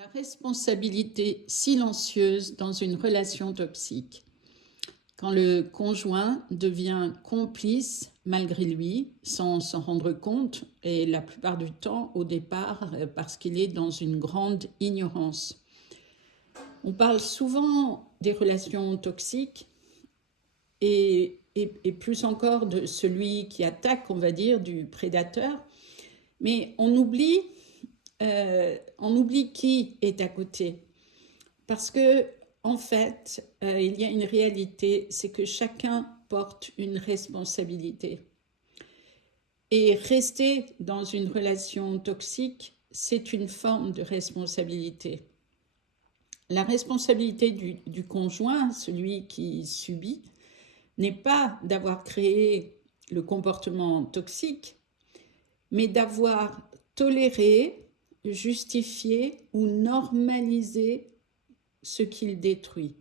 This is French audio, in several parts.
La responsabilité silencieuse dans une relation toxique. Quand le conjoint devient complice malgré lui, sans s'en rendre compte, et la plupart du temps au départ parce qu'il est dans une grande ignorance. On parle souvent des relations toxiques et plus encore de celui qui attaque, on va dire, du prédateur, mais on oublie qui est à côté. Parce que, en fait, il y a une réalité, c'est que chacun porte une responsabilité. Et rester dans une relation toxique, c'est une forme de responsabilité. La responsabilité du conjoint, celui qui subit, n'est pas d'avoir créé le comportement toxique, mais d'avoir toléré, justifié ou normalisé ce qu'il détruit.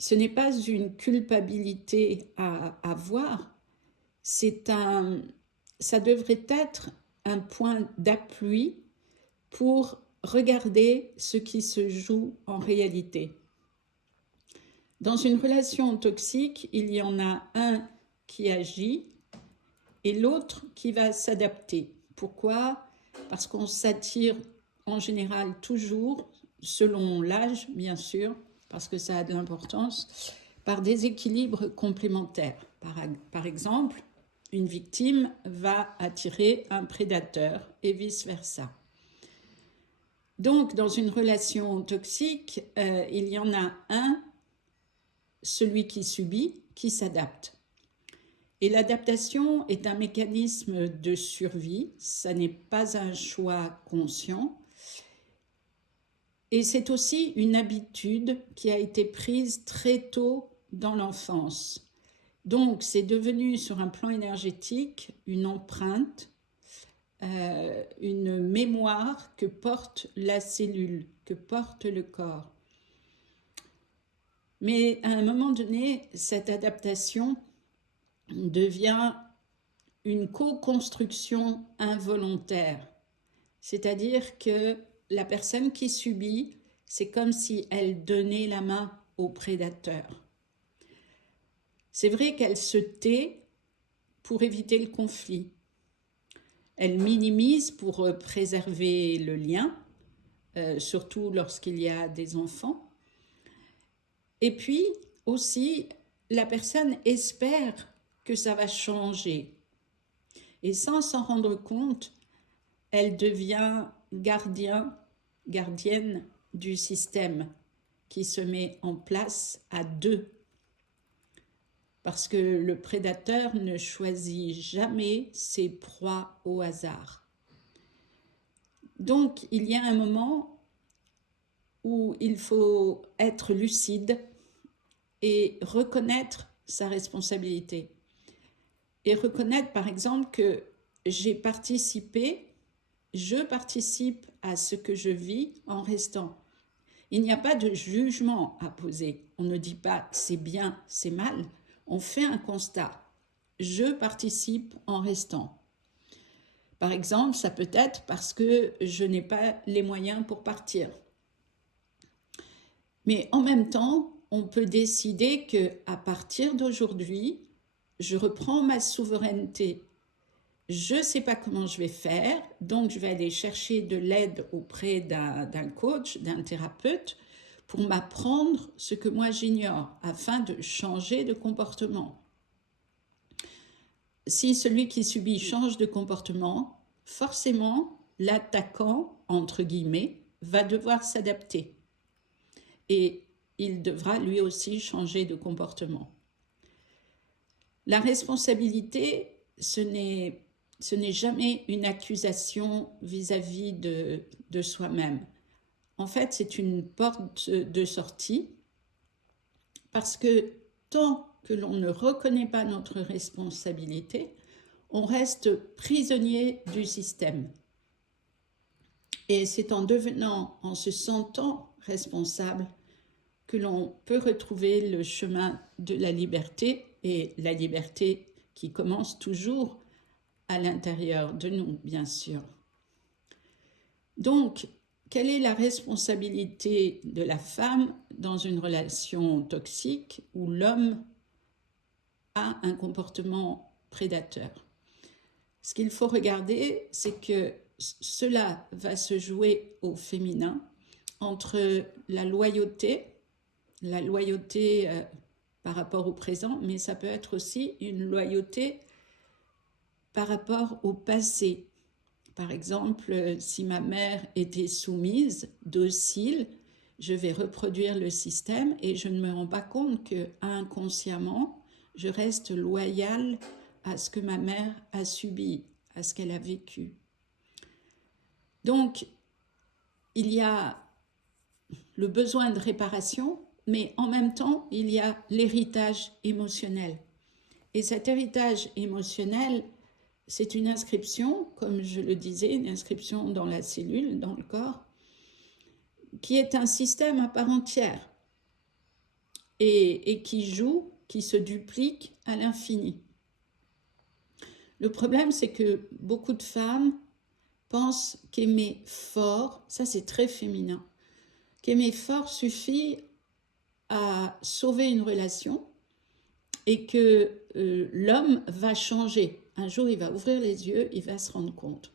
Ce n'est pas une culpabilité à avoir, ça devrait être un point d'appui pour regarder ce qui se joue en réalité. Dans une relation toxique, il y en a un qui agit et l'autre qui va s'adapter. Pourquoi ? Parce qu'on s'attire en général toujours, selon l'âge bien sûr, parce que ça a de l'importance, par des équilibres complémentaires. Par exemple, une victime va attirer un prédateur et vice-versa. Donc, dans une relation toxique, il y en a un, celui qui subit, qui s'adapte. Et l'adaptation est un mécanisme de survie, ça n'est pas un choix conscient. Et c'est aussi une habitude qui a été prise très tôt dans l'enfance. Donc, c'est devenu sur un plan énergétique une empreinte, une mémoire que porte la cellule, que porte le corps. Mais à un moment donné, cette adaptation devient une co-construction involontaire. C'est-à-dire que la personne qui subit, c'est comme si elle donnait la main au prédateur. C'est vrai qu'elle se tait pour éviter le conflit. Elle minimise pour préserver le lien, surtout lorsqu'il y a des enfants. Et puis aussi, la personne espère que ça va changer. Et sans s'en rendre compte, elle devient gardienne du système qui se met en place à deux. Parce que le prédateur ne choisit jamais ses proies au hasard. Donc, il y a un moment où il faut être lucide et reconnaître sa responsabilité. Et reconnaître, par exemple, que je participe à ce que je vis en restant. Il n'y a pas de jugement à poser. On ne dit pas c'est bien, c'est mal. On fait un constat. Je participe en restant. Par exemple, ça peut être parce que je n'ai pas les moyens pour partir. Mais en même temps, on peut décider qu'à partir d'aujourd'hui, je reprends ma souveraineté. Je ne sais pas comment je vais faire, donc je vais aller chercher de l'aide auprès d'un coach, d'un thérapeute, pour m'apprendre ce que moi j'ignore, afin de changer de comportement. Si celui qui subit change de comportement, forcément, l'attaquant, entre guillemets, va devoir s'adapter. Et il devra lui aussi changer de comportement. La responsabilité, ce n'est jamais une accusation vis-à-vis de soi-même. En fait, c'est une porte de sortie parce que tant que l'on ne reconnaît pas notre responsabilité, on reste prisonnier du système. Et c'est en se sentant responsable que l'on peut retrouver le chemin de la liberté, et la liberté qui commence toujours à l'intérieur de nous, bien sûr. Donc, quelle est la responsabilité de la femme dans une relation toxique où l'homme a un comportement prédateur? Ce qu'il faut regarder, c'est que cela va se jouer au féminin entre la loyauté par rapport au présent, mais ça peut être aussi une loyauté par rapport au passé. Par exemple, si ma mère était soumise, docile, je vais reproduire le système et je ne me rends pas compte que inconsciemment, je reste loyale à ce que ma mère a subi, à ce qu'elle a vécu. Donc, il y a le besoin de réparation, mais en même temps, il y a l'héritage émotionnel. Et cet héritage émotionnel, c'est une inscription, comme je le disais, une inscription dans la cellule, dans le corps, qui est un système à part entière et qui joue, qui se duplique à l'infini. Le problème, c'est que beaucoup de femmes pensent qu'aimer fort, ça c'est très féminin, qu'aimer fort suffit à sauver une relation et que l'homme va changer. Un jour, il va ouvrir les yeux, il va se rendre compte.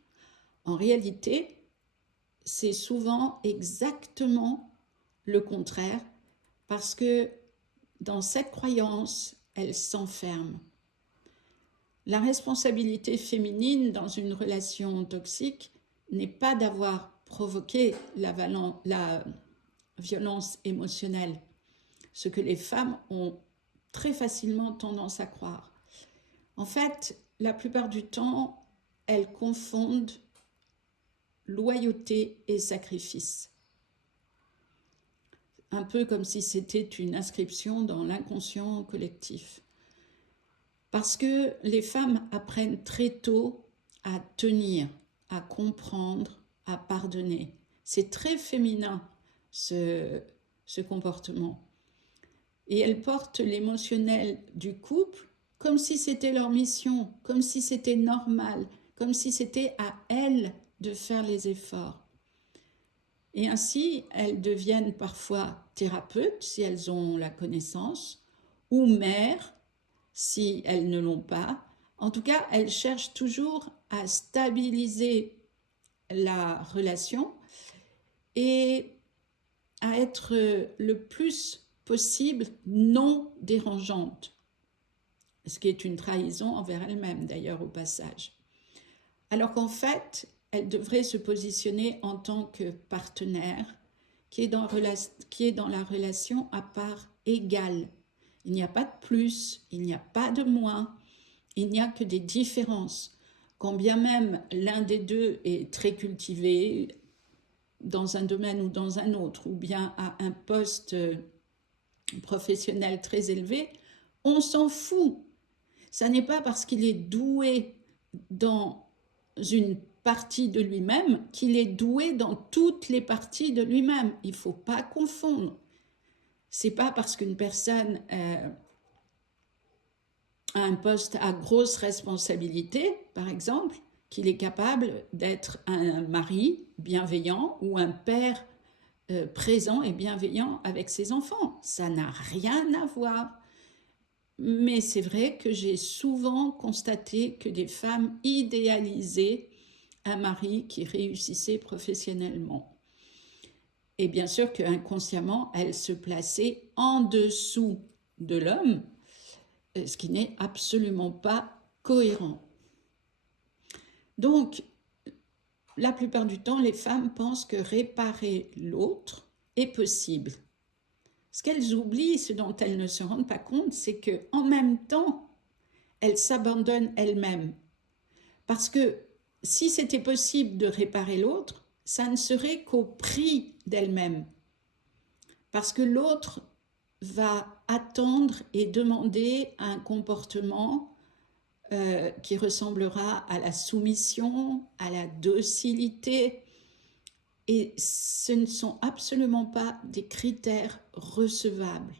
En réalité, c'est souvent exactement le contraire parce que dans cette croyance, elle s'enferme. La responsabilité féminine dans une relation toxique n'est pas d'avoir provoqué la violence émotionnelle, ce que les femmes ont très facilement tendance à croire. En fait, la plupart du temps, elles confondent loyauté et sacrifice. Un peu comme si c'était une inscription dans l'inconscient collectif. Parce que les femmes apprennent très tôt à tenir, à comprendre, à pardonner. C'est très féminin, ce comportement. Et elles portent l'émotionnel du couple comme si c'était leur mission, comme si c'était normal, comme si c'était à elles de faire les efforts. Et ainsi, elles deviennent parfois thérapeutes si elles ont la connaissance, ou mères si elles ne l'ont pas. En tout cas, elles cherchent toujours à stabiliser la relation et à être le plus possible non dérangeante, ce qui est une trahison envers elle-même d'ailleurs au passage. Alors qu'en fait, elle devrait se positionner en tant que partenaire qui est dans la relation à part égale. Il n'y a pas de plus, il n'y a pas de moins, il n'y a que des différences. Quand bien même l'un des deux est très cultivé dans un domaine ou dans un autre, ou bien à un poste professionnel très élevé, on s'en fout. Ça n'est pas parce qu'il est doué dans une partie de lui-même qu'il est doué dans toutes les parties de lui-même. Il ne faut pas confondre. C'est pas parce qu'une personne a un poste à grosse responsabilité, par exemple, qu'il est capable d'être un mari bienveillant ou un père présent et bienveillant avec ses enfants. Ça n'a rien à voir. Mais c'est vrai que j'ai souvent constaté que des femmes idéalisaient un mari qui réussissait professionnellement. Et bien sûr qu'inconsciemment, elles se plaçaient en dessous de l'homme, ce qui n'est absolument pas cohérent. Donc, la plupart du temps, les femmes pensent que réparer l'autre est possible. Ce qu'elles oublient, ce dont elles ne se rendent pas compte, c'est qu'en même temps, elles s'abandonnent elles-mêmes. Parce que si c'était possible de réparer l'autre, ça ne serait qu'au prix d'elle-même. Parce que l'autre va attendre et demander un comportement qui ressemblera à la soumission, à la docilité. Et ce ne sont absolument pas des critères recevables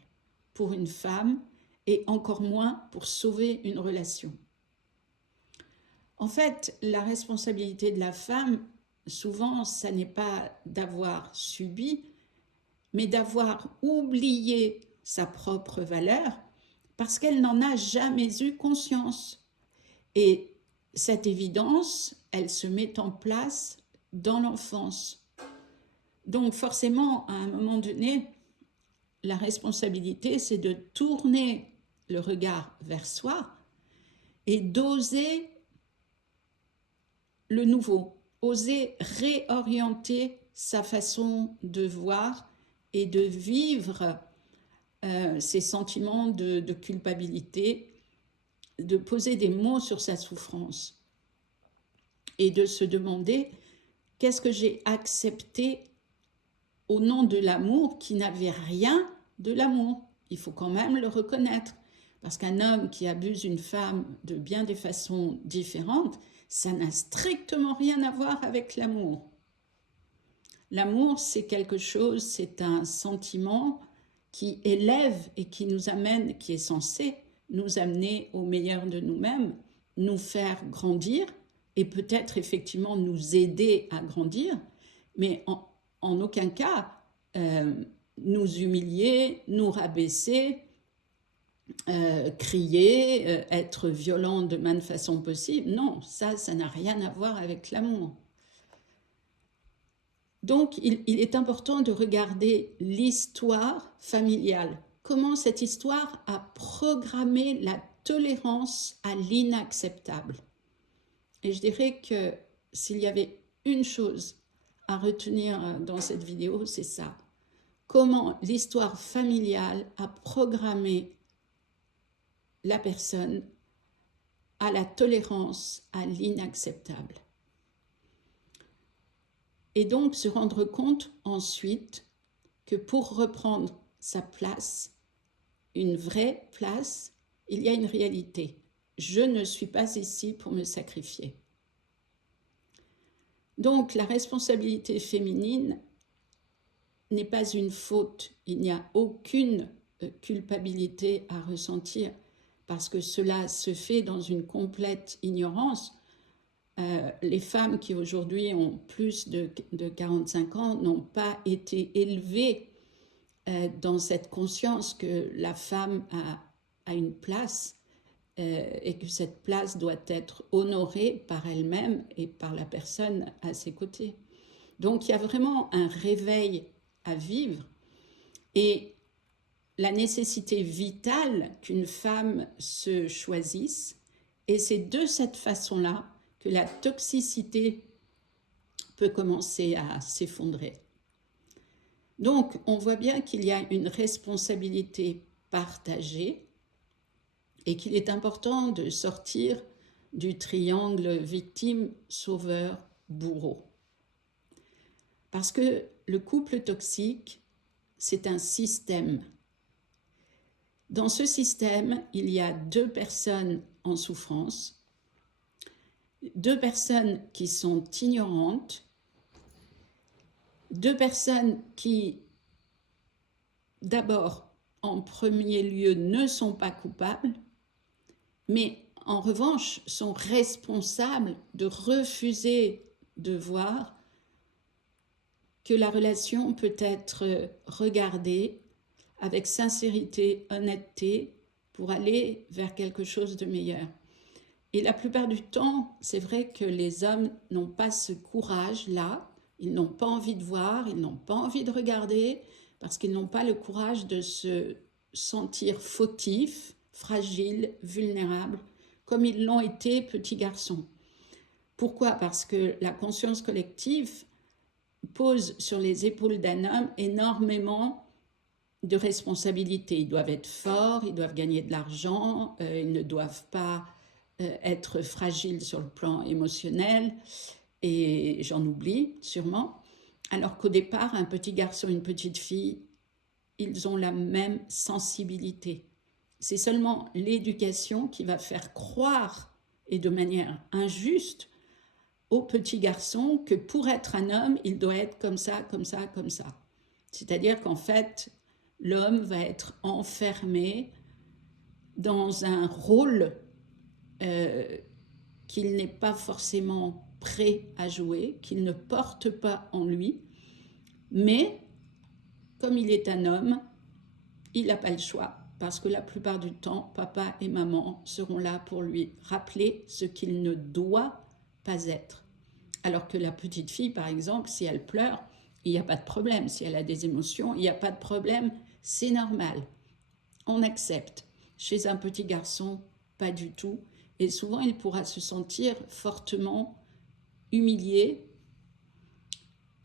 pour une femme et encore moins pour sauver une relation. En fait, la responsabilité de la femme, souvent, ça n'est pas d'avoir subi, mais d'avoir oublié sa propre valeur parce qu'elle n'en a jamais eu conscience. Et cette évidence, elle se met en place dans l'enfance. Donc forcément, à un moment donné, la responsabilité, c'est de tourner le regard vers soi et d'oser le nouveau, oser réorienter sa façon de voir et de vivre ses sentiments de culpabilité, de poser des mots sur sa souffrance et de se demander qu'est-ce que j'ai accepté au nom de l'amour qui n'avait rien de l'amour. Il faut quand même le reconnaître. Parce qu'un homme qui abuse une femme de bien des façons différentes, ça n'a strictement rien à voir avec l'amour. L'amour, c'est quelque chose, c'est un sentiment qui élève et qui nous amène, qui est censé nous amener au meilleur de nous-mêmes, nous faire grandir et peut-être effectivement nous aider à grandir, mais en aucun cas nous humilier, nous rabaisser, crier, être violent de maintes façons possibles. Non, ça n'a rien à voir avec l'amour. Donc, il est important de regarder l'histoire familiale. Comment cette histoire a programmé la tolérance à l'inacceptable. Et je dirais que s'il y avait une chose à retenir dans cette vidéo, c'est ça. Comment l'histoire familiale a programmé la personne à la tolérance à l'inacceptable. Et donc se rendre compte ensuite que pour reprendre sa place, une vraie place, il y a une réalité. Je ne suis pas ici pour me sacrifier. Donc la responsabilité féminine n'est pas une faute. Il n'y a aucune culpabilité à ressentir parce que cela se fait dans une complète ignorance. Les femmes qui aujourd'hui ont plus de 45 ans n'ont pas été élevées dans cette conscience que la femme a une place et que cette place doit être honorée par elle-même et par la personne à ses côtés. Donc il y a vraiment un réveil à vivre et la nécessité vitale qu'une femme se choisisse, et c'est de cette façon-là que la toxicité peut commencer à s'effondrer. Donc, on voit bien qu'il y a une responsabilité partagée et qu'il est important de sortir du triangle victime, sauveur, bourreau. Parce que le couple toxique, c'est un système. Dans ce système, il y a deux personnes en souffrance, deux personnes qui sont ignorantes, deux personnes qui, d'abord, en premier lieu, ne sont pas coupables, mais en revanche sont responsables de refuser de voir que la relation peut être regardée avec sincérité, honnêteté, pour aller vers quelque chose de meilleur. Et la plupart du temps, c'est vrai que les hommes n'ont pas ce courage-là, ils n'ont pas envie de voir, ils n'ont pas envie de regarder, parce qu'ils n'ont pas le courage de se sentir fautifs, fragiles, vulnérables, comme ils l'ont été petits garçons. Pourquoi? Parce que la conscience collective pose sur les épaules d'un homme énormément de responsabilités. Ils doivent être forts, ils doivent gagner de l'argent, ils ne doivent pas être fragiles sur le plan émotionnel, et j'en oublie sûrement, alors qu'au départ, un petit garçon et une petite fille, ils ont la même sensibilité. C'est seulement l'éducation qui va faire croire, et de manière injuste, au petit garçon que pour être un homme, il doit être comme ça, comme ça, comme ça. C'est-à-dire qu'en fait, l'homme va être enfermé dans un rôle qu'il n'est pas forcément prêt à jouer, qu'il ne porte pas en lui, mais comme il est un homme, il n'a pas le choix, parce que la plupart du temps, papa et maman seront là pour lui rappeler ce qu'il ne doit pas être. Alors que la petite fille, par exemple, si elle pleure, il n'y a pas de problème. Si elle a des émotions, il n'y a pas de problème, c'est normal. On accepte. Chez un petit garçon, pas du tout. Et souvent, il pourra se sentir fortement humilié,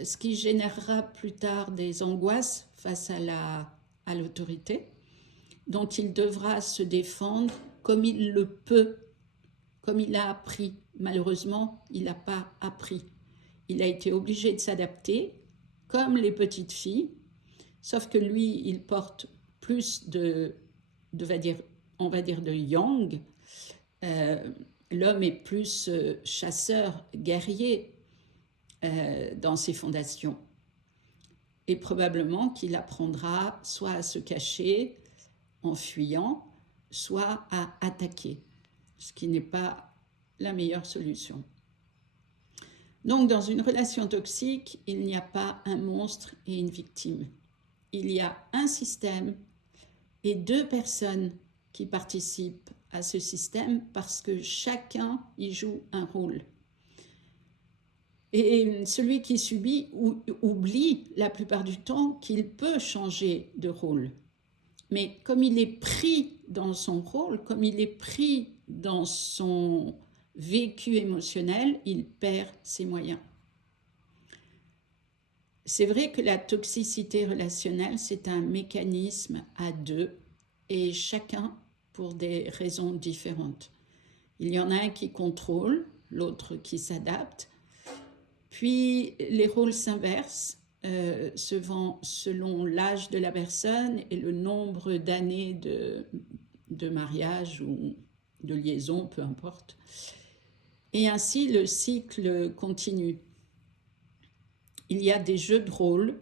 ce qui générera plus tard des angoisses face à l'autorité, dont il devra se défendre comme il le peut, comme il a appris. Malheureusement, il n'a pas appris. Il a été obligé de s'adapter, comme les petites filles, sauf que lui, il porte plus on va dire de yang. L'homme est plus chasseur, guerrier dans ses fondations. Et probablement qu'il apprendra soit à se cacher en fuyant, soit à attaquer, ce qui n'est pas la meilleure solution. Donc, dans une relation toxique, il n'y a pas un monstre et une victime. Il y a un système et deux personnes qui participent à ce système parce que chacun y joue un rôle. Et celui qui subit oublie la plupart du temps qu'il peut changer de rôle. Mais comme il est pris dans son rôle, comme il est pris dans son vécu émotionnel, il perd ses moyens. C'est vrai que la toxicité relationnelle, c'est un mécanisme à deux et chacun pour des raisons différentes. Il y en a un qui contrôle, l'autre qui s'adapte. Puis les rôles s'inversent selon l'âge de la personne et le nombre d'années de mariage ou de liaison, peu importe. Et ainsi, le cycle continue. Il y a des jeux de rôle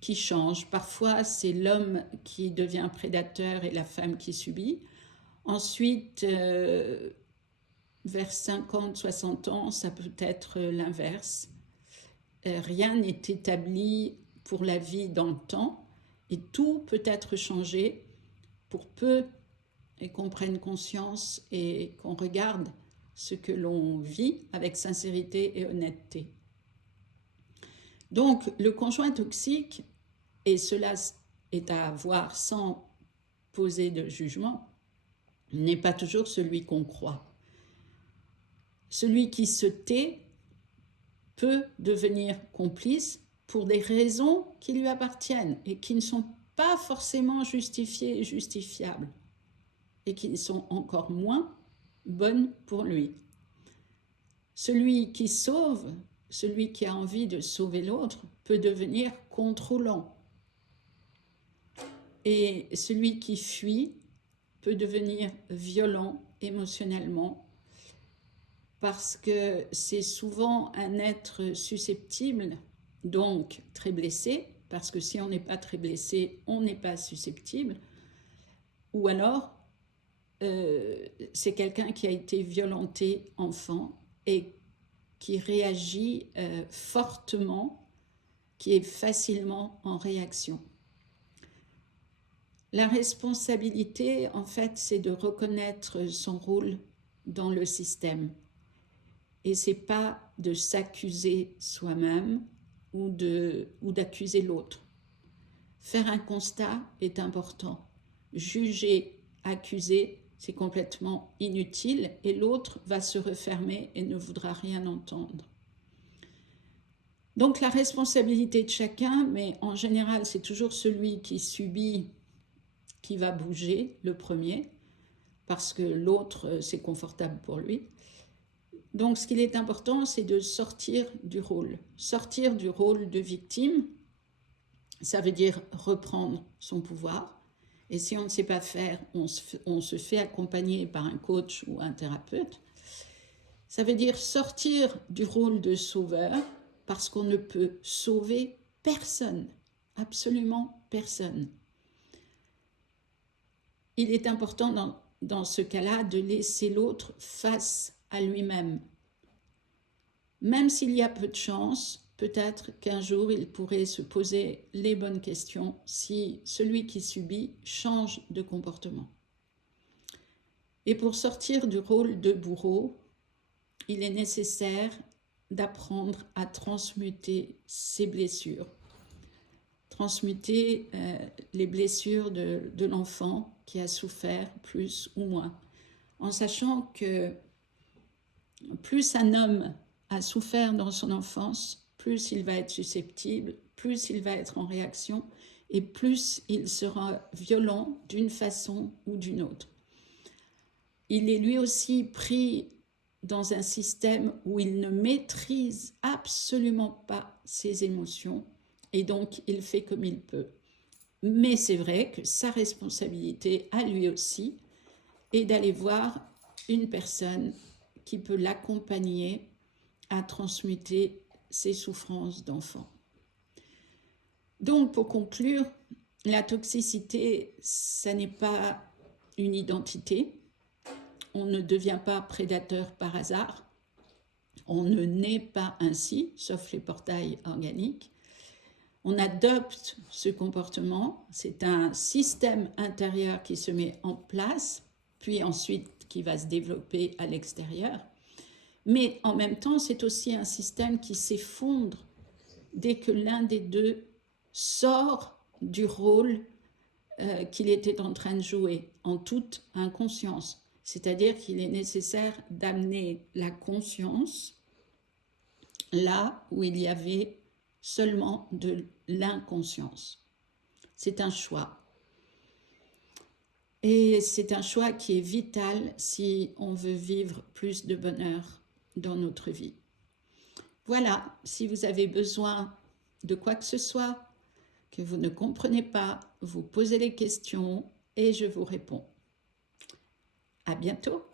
qui changent. Parfois, c'est l'homme qui devient prédateur et la femme qui subit. Ensuite, vers 50, 60 ans, ça peut être l'inverse. Rien n'est établi pour la vie dans le temps et tout peut être changé pour peu et qu'on prenne conscience et qu'on regarde ce que l'on vit avec sincérité et honnêteté. Donc, le conjoint toxique, et cela est à voir sans poser de jugement, n'est pas toujours celui qu'on croit. Celui qui se tait peut devenir complice pour des raisons qui lui appartiennent et qui ne sont pas forcément justifiées et justifiables et qui sont encore moins bonnes pour lui. Celui qui sauve, celui qui a envie de sauver l'autre, peut devenir contrôlant. Et celui qui fuit peut devenir violent émotionnellement parce que c'est souvent un être susceptible, donc très blessé, parce que si on n'est pas très blessé, on n'est pas susceptible, ou alors c'est quelqu'un qui a été violenté enfant et qui réagit fortement, qui est facilement en réaction. La responsabilité, en fait, c'est de reconnaître son rôle dans le système. Et ce n'est pas de s'accuser soi-même ou d'accuser l'autre. Faire un constat est important. Juger, accuser, c'est complètement inutile et l'autre va se refermer et ne voudra rien entendre. Donc la responsabilité de chacun, mais en général, c'est toujours celui qui subit qui va bouger le premier, parce que l'autre, c'est confortable pour lui. Donc, ce qu'il est important, c'est de sortir du rôle. Sortir du rôle de victime, ça veut dire reprendre son pouvoir. Et si on ne sait pas faire, on se fait accompagner par un coach ou un thérapeute. Ça veut dire sortir du rôle de sauveur, parce qu'on ne peut sauver personne, absolument personne. Il est important dans ce cas-là de laisser l'autre face à lui-même. Même s'il y a peu de chance, peut-être qu'un jour il pourrait se poser les bonnes questions si celui qui subit change de comportement. Et pour sortir du rôle de bourreau, il est nécessaire d'apprendre à transmuter ses blessures. Transmuter les blessures de l'enfant qui a souffert plus ou moins. En sachant que plus un homme a souffert dans son enfance, plus il va être susceptible, plus il va être en réaction et plus il sera violent d'une façon ou d'une autre. Il est lui aussi pris dans un système où il ne maîtrise absolument pas ses émotions et donc il fait comme il peut. Mais c'est vrai que sa responsabilité à lui aussi est d'aller voir une personne qui peut l'accompagner à transmuter ses souffrances d'enfant. Donc pour conclure, la toxicité, ça n'est pas une identité. On ne devient pas prédateur par hasard. On ne naît pas ainsi, sauf les portails organiques. On adopte ce comportement. C'est un système intérieur qui se met en place, puis ensuite qui va se développer à l'extérieur. Mais en même temps, c'est aussi un système qui s'effondre dès que l'un des deux sort du rôle qu'il était en train de jouer, en toute inconscience. C'est-à-dire qu'il est nécessaire d'amener la conscience là où il y avait seulement de l'inconscience. C'est un choix. Et c'est un choix qui est vital si on veut vivre plus de bonheur dans notre vie. Voilà, si vous avez besoin de quoi que ce soit, que vous ne comprenez pas, vous posez les questions et je vous réponds. À bientôt.